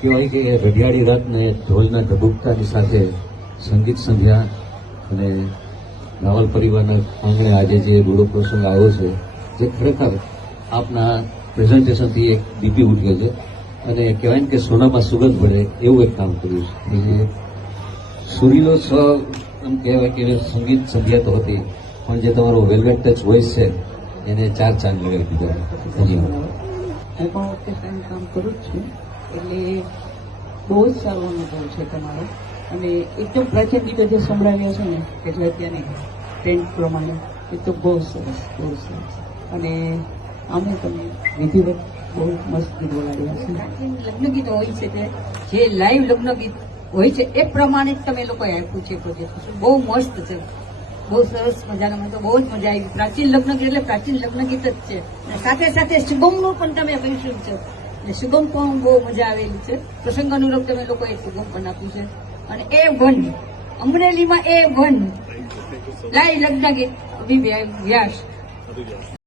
કહેવાય કે રઢિયાળી રાતને ઢોલના ધબૂકતાની સાથે સંગીત સંધ્યા અને રાવલ પરિવારના આંગણે આજે જે રૂડો પ્રસંગ આવ્યો છે જે ખરેખર આપના પ્રેઝન્ટેશનથી એક દીપી ઉઠ્યો છે અને કહેવાય ને કે સોનામાં સુગંધ પડે એવું એક કામ કર્યું છે. એ સુરીલો સ્વ એમ કહેવાય કે સંગીત સંધ્યા તો હતી પણ જે તમારો વેલ્વેટ ટચ વોઇસ છે એને 4 ચાંદ લગાવી દીધા. ધન્યવાદ. હું પણ ઓર્કેસ્ટ્રાનું કામ કરું જ છું એટલે બહુ જ સારો અનુભવ છે તમારો અને એકદમ પ્રાચીન ગીતો જે સંભળાવ્યા છે ને કે જે અત્યારની ટ્રેન્ડ પ્રમાણે એ તો બહુ સરસ અને આમે તમે વિધિવત બહુ મસ્ત ગીત બોલાવ્યા છે. પ્રાચીન લગ્ન ગીતો હોય છે જે લાઈવ લગ્ન ગીત હોય છે એ પ્રમાણે જ તમે લોકોએ આપ્યું છે પ્રોજેક્ટ. બહુ મસ્ત છે, બહુ સરસ મજાના. મને તો બહુ જ મજા આવી. પ્રાચીન લગ્ન ગીત એટલે પ્રાચીન લગ્ન ગીત જ છે. સાથે સાથે શુભમનું પણ તમે કહ્યું છે એટલે શુભમ પણ બહુ મજા આવેલી છે. પ્રસંગ અનુરૂપ તમે લોકોએ શુભમ પણ આપ્યું છે અને A1 અમરેલીમાં A1 લાઈવ લગ્ન ગીત અભિવ્યાસ.